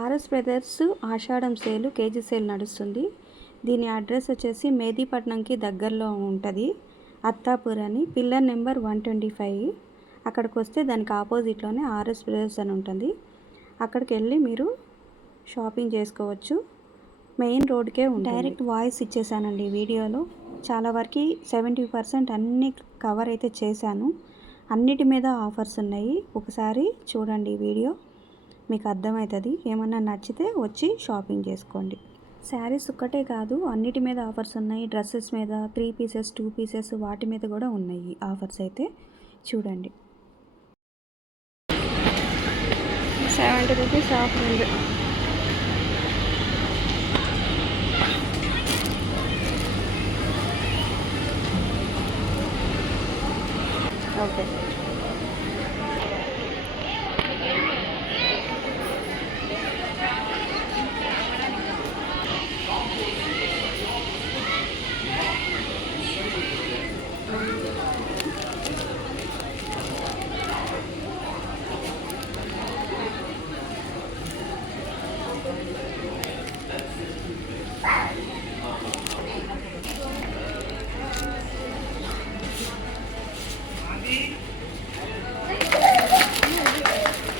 RS brothers ఆషాఢం sale KG sale నడుస్తుంది. దీని address వచ్చేసి మేదీపట్నంకి దగ్గరలో ఉంటుంది. అత్తాపూర్ అని, పిల్లర్ నెంబర్ 125. అక్కడికి వస్తే దానికి ఆపోజిట్లోనే ఆర్ఎస్ బ్రదర్స్ అని ఉంటుంది. అక్కడికి వెళ్ళి మీరు షాపింగ్ చేసుకోవచ్చు. మెయిన్ రోడ్కే ఉంది. డైరెక్ట్ వాయిస్ ఇచ్చేసానండి వీడియోలో. చాలా వరకు 70% అన్ని కవర్ అయితే చేశాను. అన్నిటి మీద ఆఫర్స్ ఉన్నాయి. ఒకసారి చూడండి వీడియో, మీకు అర్థమవుతుంది. ఏమన్నా నచ్చితే వచ్చి షాపింగ్ చేసుకోండి. శారీస్ ఒక్కటే కాదు, అన్నిటి మీద ఆఫర్స్ ఉన్నాయి. డ్రెస్సెస్ మీద 3 పీసెస్ 2 పీసెస్ వాటి మీద కూడా ఉన్నాయి ఆఫర్స్. అయితే చూడండి. 70 రూపీస్ ఆఫ్ ఉంది. ఓకే,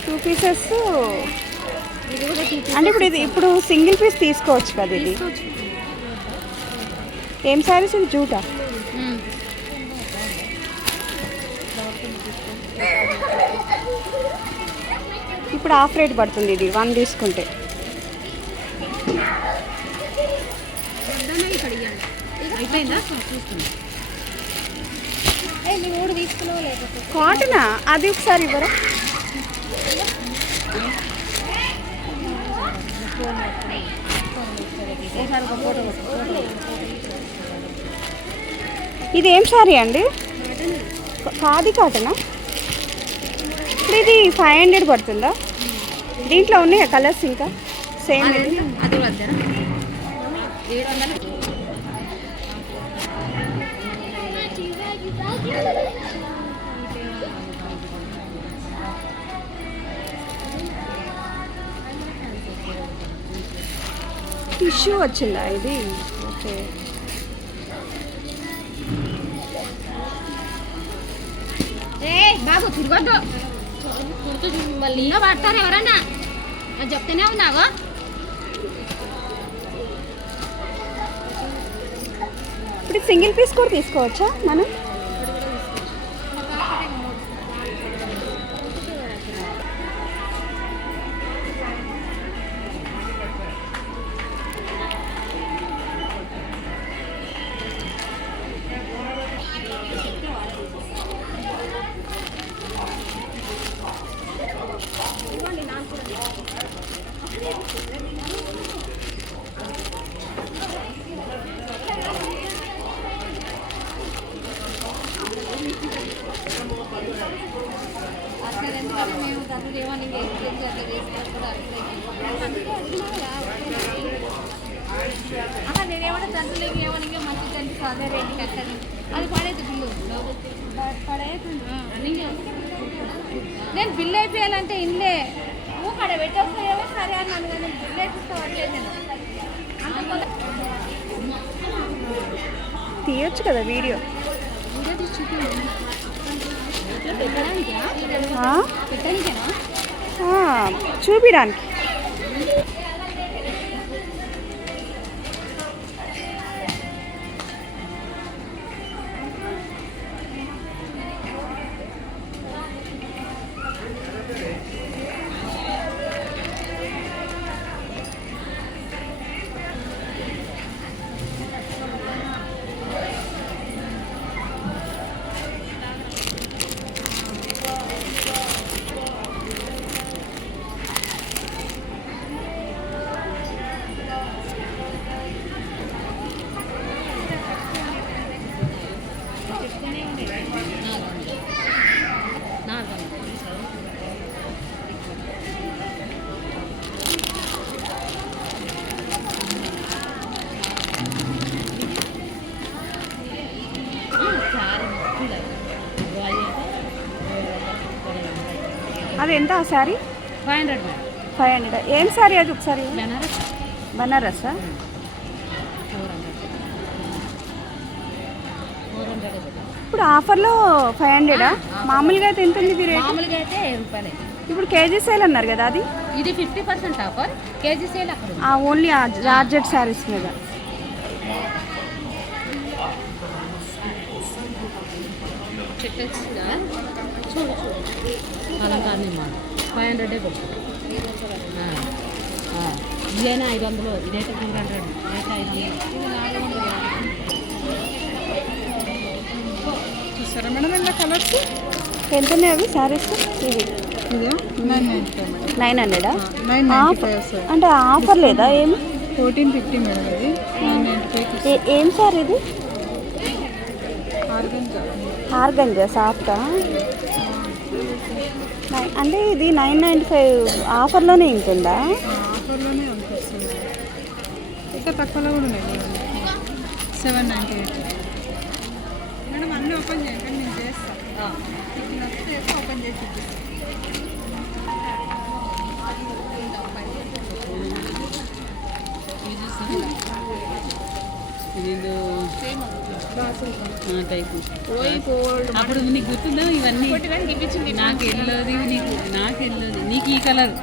2 పీసెస్ అంటే ఇప్పుడు సింగిల్ పీస్ తీసుకోవచ్చు కదా. ఇది ఏం శారీస్? ఇది జూటా? ఇప్పుడు హాఫ్ రేట్ పడుతుంది ఇది 1 తీసుకుంటే. కాటనా? అది ఒకసారి ఇవ్వరా? ఇది ఏం శారీ అండి? ఖాదీ కాటనా? ఇప్పుడు ఇది 500 పడుతుందా? దీంట్లో ఉన్నాయా కలర్స్ ఇంకా సేమ్? టిష్యూ వచ్చిందా ఇది? ఓకే. బాబు తిరగొద్దు, మళ్ళీ పడతారు ఎవరన్నా చెప్తూనే ఉన్నావా? ఇప్పుడు సింగిల్ పీస్ కూడా తీసుకోవచ్చా మనం? నేనేమన్నా తండ్రులు ఏమని మంచి తండ్రి అదే రేటు కట్టండి, అది పడేది బిల్లు పడేది. నేను బిల్లు అయిపోయాలంటే ఇల్లే కడ పెట్టేస్తాయేమో సరే అన్నాను, కానీ బిల్లు అయిపోతా పట్టలేదు. నేను తీయొచ్చు కదా వీడియో. చూపించడానికి. అది ఎంత ఆ శారీ? 500. 500. ఏం సారీ అది ఒకసారి? బెనారస్ బనారసా? 400. ఇప్పుడు ఆఫర్లో 500. మామూలుగా అయితే ఎంత ఉంది రేట్? మామూలుగా అయితే 1000 రూపాయలు. ఇప్పుడు కేజీ సేల్ అన్నారు కదా అది? ఇది 50% ఆఫర్, కేజీ సేల్ అక్కడ ఉంది. ఓన్లీ జార్జెట్ శారీస్ మీద. చెట్టొచ్చిందా? చూడు అలంకారణ 500 పడుతుంది. ఇదైనా 500, ఇదైతే 200, ఇదైతే 500. చూస్తారా మేడం ఇలా కలర్స్? ఎంత ఉన్నాయి అవి శారీస్? ఇవి 900. అంటే ఆఫర్ లేదా ఏమి? 1450 మేడం ఇది. 995. ఏం సార్ ఇది? ఆర్గంజా. ఆర్గంజా సాఫ్టా? అంటే ఇది 995 ఆఫర్లోనే ఉంటుందా? ఆఫర్లోనే ఉంటుంది. ఇంకా తక్కువలో కూడా ఉన్నాయి మేడం. 798 మేడం. అన్నీ ఓపెన్ చేయండి, నేను చేస్తాను. మీకు నచ్చితే ఓపెన్ చేసి అప్పుడు నీకు గుర్తుందా ఇవన్నీ? నాకు వెళ్ళదు, నీకు ఈ కలర్.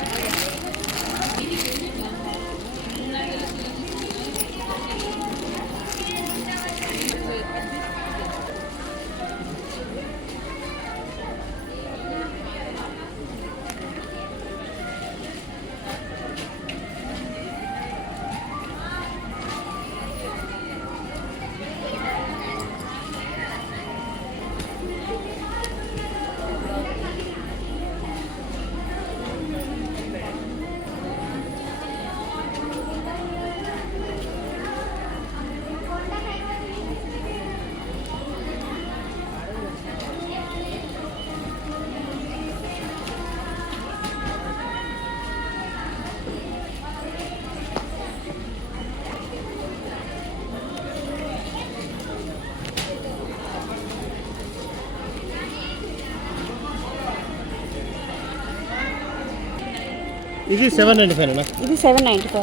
ఇది 795 ఇది 795.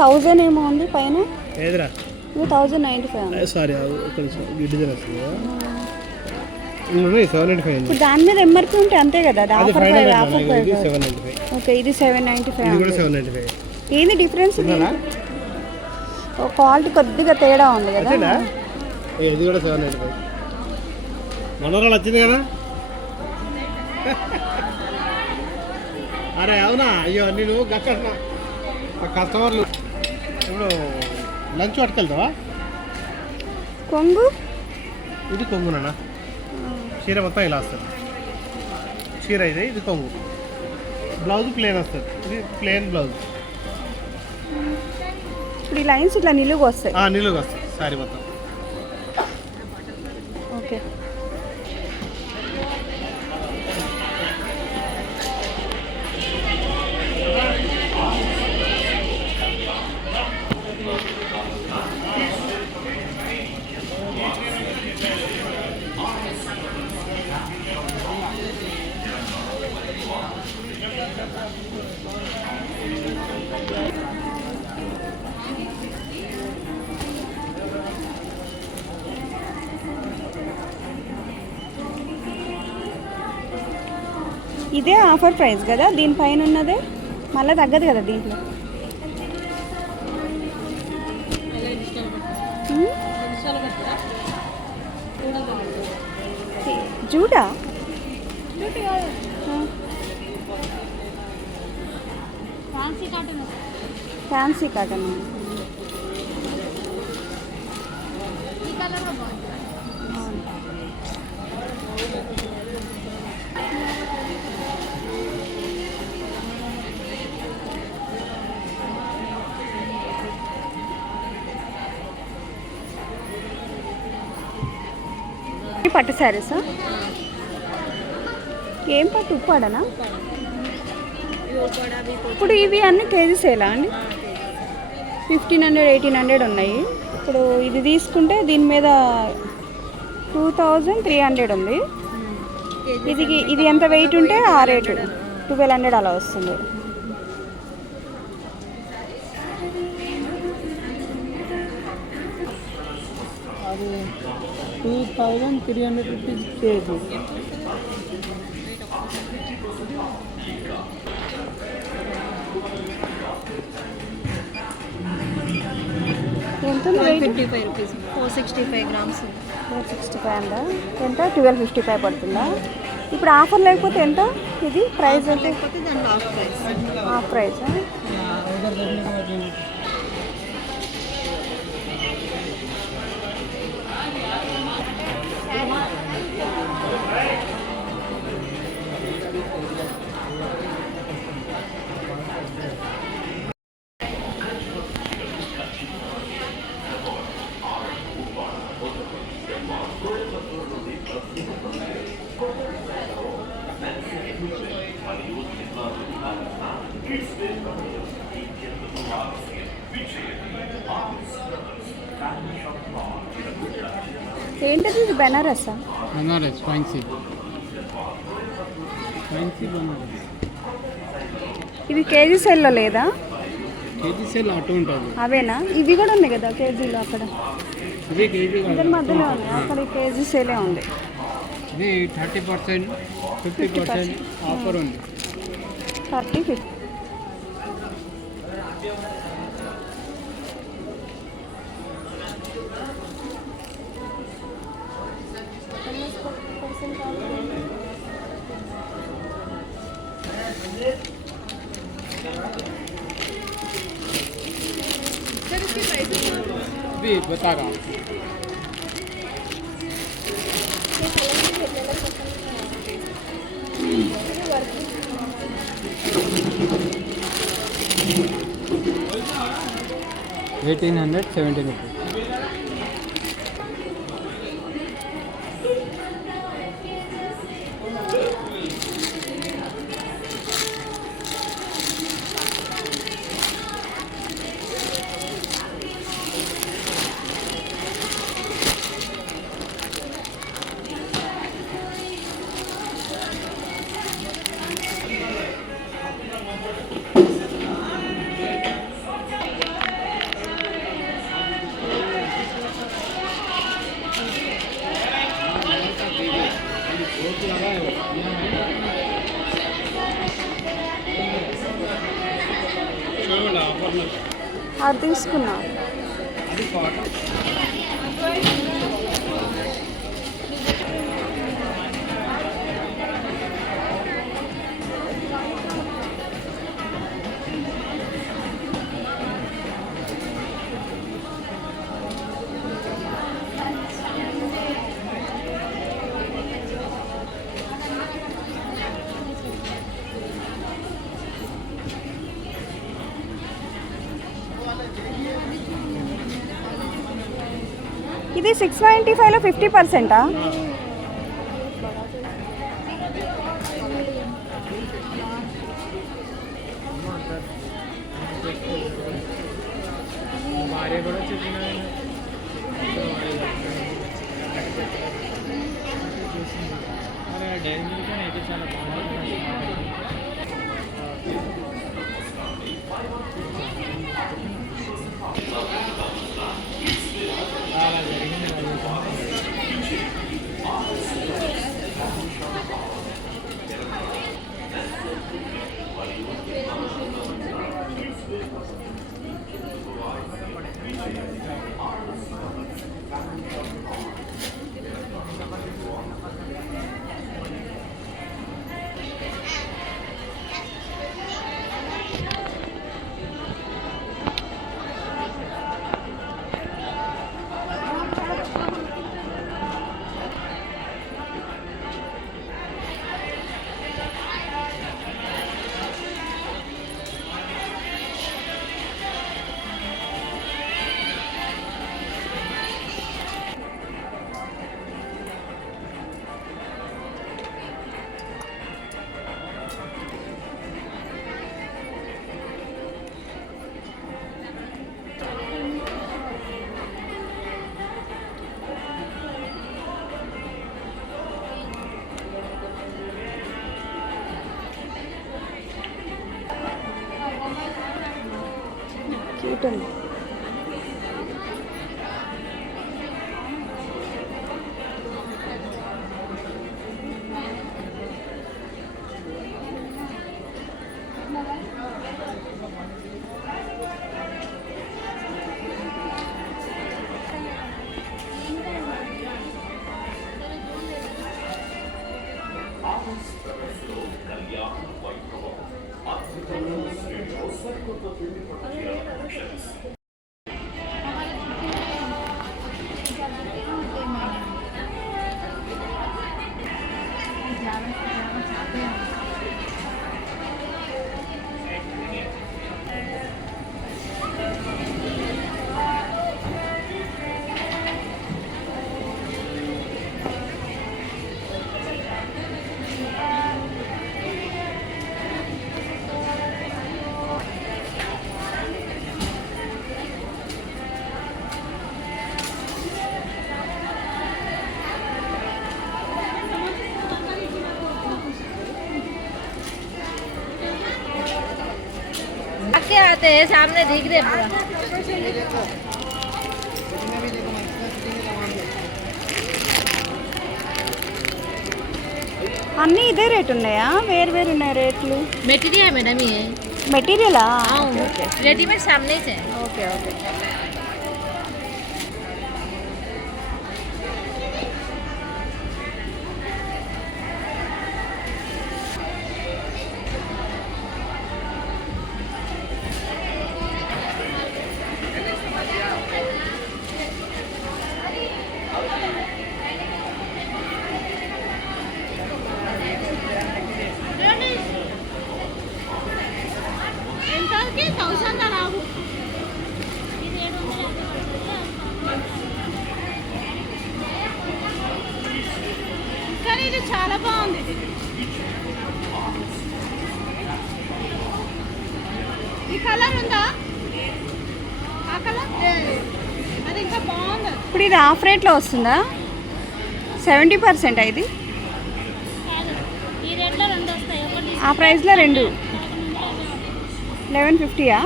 1000 ఏమో ఉంది పైన. ఏదిరా? ఇది 1095. సారీ కొంచెం డిజైన్ వస్తుంది. 795. ఇప్పుడు దాని మీద ఎంఆర్పీ ఉంటే అంతే కదా? అది offer price. Offer price. 795. Okay, ఇది 795. ఇది కూడా 795. ఏంది డిఫరెన్స్? క్వాలిటీ కొద్దిగా తేడా ఉంది కదా? ఇది కూడా 795. మనోరాలు వచ్చింది కదా? అరే అవునా? అయ్యో నేను కస్టమర్లు ఇప్పుడు లంచ్ పట్టుకెళ్తావా? కొంగు ఇది కొంగునా? చీర మొత్తం ఇలా వస్తుంది. చీర ఇది కొంగు. బ్లౌజ్ ప్లేన్ వస్తుంది. ఇది ప్లేన్ బ్లౌజ్. ఇప్పుడు ఈ లైన్స్ ఇట్లా నిలుగు వస్తాయి. నిలుగు వస్తాయి సారీ మొత్తం. ఓకే. ఇదే ఆఫర్ ప్రైస్ కదా దీనిపైన ఉన్నదే? మళ్ళీ తగ్గదు కదా దీంట్లో? జూటా? Fancy cotton. పట్టు శారీసా? ఏం పట్టు? ఉప్పాడనా? ఇప్పుడు ఇవి అన్ని కేజీ సేలా అండి? 1500, 1800 ఉన్నాయి. ఇప్పుడు ఇది తీసుకుంటే దీని మీద 2300 ఉంది. ఇది ఎంత వెయిట్ ఉంటే ఆ రేటు 1200 అలా వస్తుంది. 2300 rupees kg. ఎంత వెయిట్ 55 రూపీస్ 465 గ్రామ్స్ 465 అందా ఎంత 1255 పడుతుందా ఇప్పుడు ఆఫర్ లేకపోతే ఎంత ఇది ప్రైస్ ఎంత లేకపోతే దాని హాఫ్ ప్రైస్ హాఫ్ ప్రైస్ उधर देखने के बाद ఏంటది ఇది బెనారసా बनारस फैंसी बनारस ఇవి కేజీ సెల్లో లేదా కేజీ సేల్ అటు ఉంటుంది అవేనా ఇవి కూడా ఉన్నాయి కదా కేజీలో అక్కడ ఇది కేజీ ఇద్దరి మధ్యలో ఉన్నాయి అక్కడ కేజీ సేలే ఉంది ఇది 30% 50% ఆఫర్ ఉంది 30-50 अभी बता रहा हूँ 1870 रुपीज़ అది తీసుకున్నా ఇది 695లో 50%ఆ భార్య కూడా చెప్పిన డైరీ మిల్క్ అయితే చాలా బాగుంటుంది అలా జరిగింది క్యూట్ ఉంది आगे आते हैं सामने दिख रहे पूरा అన్నీ ఇదే రేట్ ఉన్నాయా, వేరు వేరు ఉన్నాయి రేట్లు? मटेरियल है मैडम ये మెటీరియలా? रेडीमेड सामने से ఓకే ఓకే. ఎంతకి 1000 రావు కానీ ఇది చాలా బాగుంది. ఈ కలర్ ఉందా? ఆ కలర్ అది ఇంకా బాగుంది. ఇప్పుడు ఇది ఆఫ్ రేట్లో వస్తుందా? 70% ఇది ఈ రెండులో రెండు వస్తాయి. ఒకటి ఆ ప్రైస్లో రెండు 1150యా?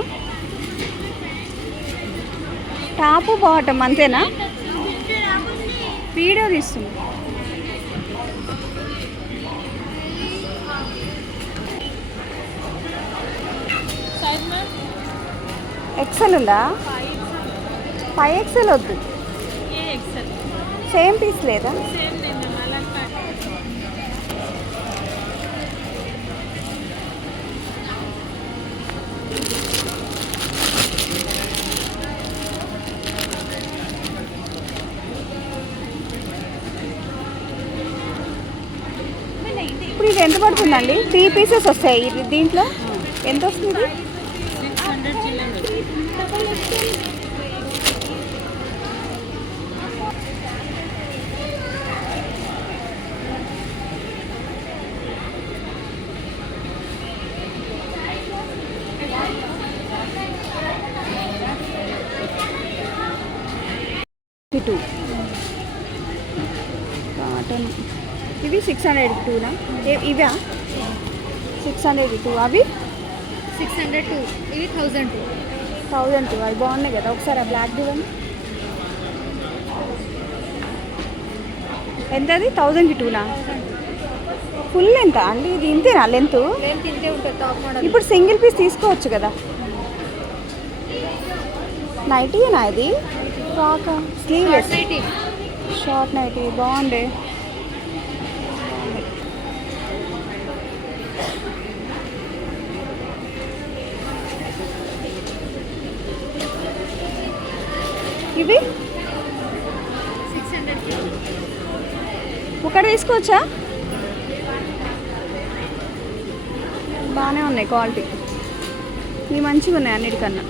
టాపు బాటమ్ అంతేనా? వీడియో తీస్తుంది. సైజ్ మ్యామ్ ఎక్సెల్ ఉందా? 5XL వద్దు. ఏ ఎక్సెల్ సేమ్ పీస్ లేదా? సేమ్ లేదు మ్యామ్ అలాంటి ఇప్పుడు ఇది ఎంత పడుతుందండి? 3 పీసెస్ వస్తాయి ఇది. దీంట్లో ఎంత వస్తుంది? 600 చిల్లర. Two cotton. ఇవి 602నా? ఇవా 602? అవి 602 ఇవి 1002. 1002. అవి బాగున్నాయి కదా. ఒకసారి ఆ బ్లాక్ ఇవ్వండి. ఎంత అది? 1002నా? ఫుల్ ఎంత అండి ఇది? ఇంతేనా లెంత్? లెంత్ ఇంతే ఉంటుంది టాప్ మోడల్. ఇప్పుడు సింగిల్ పీస్ తీసుకోవచ్చు కదా. నైటీనా ఇది? Frock sleeveless nightie short nightie బాగుండే. ఇవి 600 ఒకటి తీసుకోవచ్చా? బాగానే ఉన్నాయి క్వాలిటీ. ఇవి మంచిగా ఉన్నాయి అన్నిటికన్నా.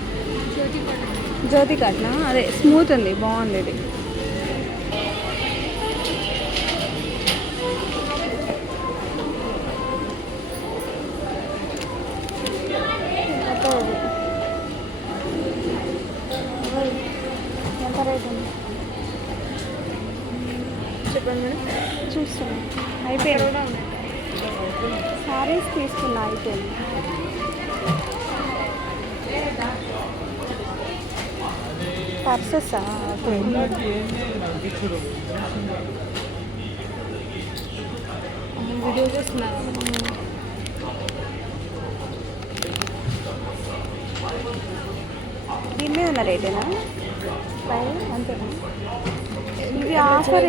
జ్యోతి కట్నా? అదే స్మూత్ ఉంది, బాగుంది ఇది. ఎంత రేట్ ఉంది చెప్పండి మేడం. చూస్తున్నా. అయిపోయింది. సారీస్ తీసుకున్నా, అయిపోయింది. పర్సెసా? వీడియో చేస్తున్నారు. దీని మీద ఉన్న రేటేనా? అంతేనా? ఇది ఆఫర్